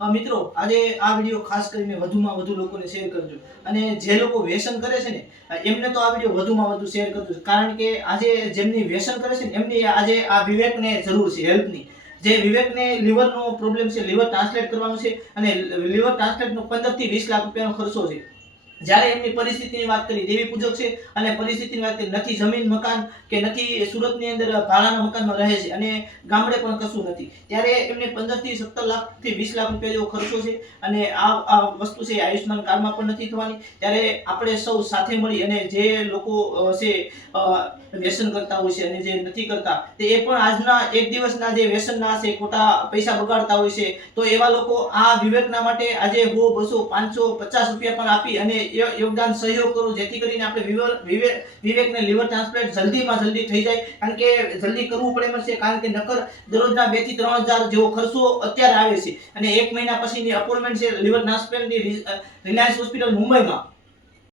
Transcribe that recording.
મિત્રો આજે આ વિડીયો ખાસ કરીને વધુમાં વધુ લોકોને શેર કરજો અને જે લોકો વ્યસન કરે છે ને એમને તો આ વિડીયો વધુમાં વધુ શેર કરજો, કારણ કે આજે જેમની વ્યસન કરે છે ને એમની આજે આ વિવેકને જરૂર છે, હેલ્પની. જે વિવેકને લીવરનો પ્રોબ્લેમ છે, લીવર ટ્રાન્સપ્લાન્ટ કરવાનું છે અને લીવર ટ્રાન્સપ્લાન્ટનો 15 થી 20 લાખ રૂપિયાનો ખર્ચો છે. જ્યારે એમની પરિસ્થિતિની વાત કરી, દેવી પૂજક છે અને પરિસ્થિતિની વાત કરી, નથી જમીન મકાન કે નથી સુરતની અંદર ભાડાના મકાનમાં રહે છે અને ગામડે પણ કશું નથી, ત્યારે એમને 15 થી 17 લાખ થી 20 લાખ રૂપિયા જેવો ખર્ચો છે અને આ વસ્તુ છે આયુષ્માન કાર્ડમાં પણ નથી થવાની. ત્યારે આપણે સૌ સાથે મળી અને જે લોકો છે વ્યસન કરતા હોય છે અને જે નથી કરતા તે એ પણ આજના એક દિવસના જે વ્યસનના છે, ખોટા પૈસા બગાડતા હોય છે, તો એવા લોકો આ વિવેકના માટે આજે 100, 200, 550 રૂપિયા પણ આપી અને યોગદાન સહયોગ કરો, જેથી કરીને આપણે વિવેકને લીવર ટ્રાન્સપ્લાન્ટ જલ્દીમાં જલ્દી થઈ જાય. કારણ કે જલ્દી કરવું પડે એમ છે, કારણ કે નકર દરરોજના 2 થી 3 હજાર જેવો ખર્ચો અત્યારે આવે છે અને 1 મહિના પછીની અપોઇન્ટમેન્ટ છે લીવર ટ્રાન્સપ્લાન્ટની રિલાયન્સ હોસ્પિટલ મુંબઈમાં.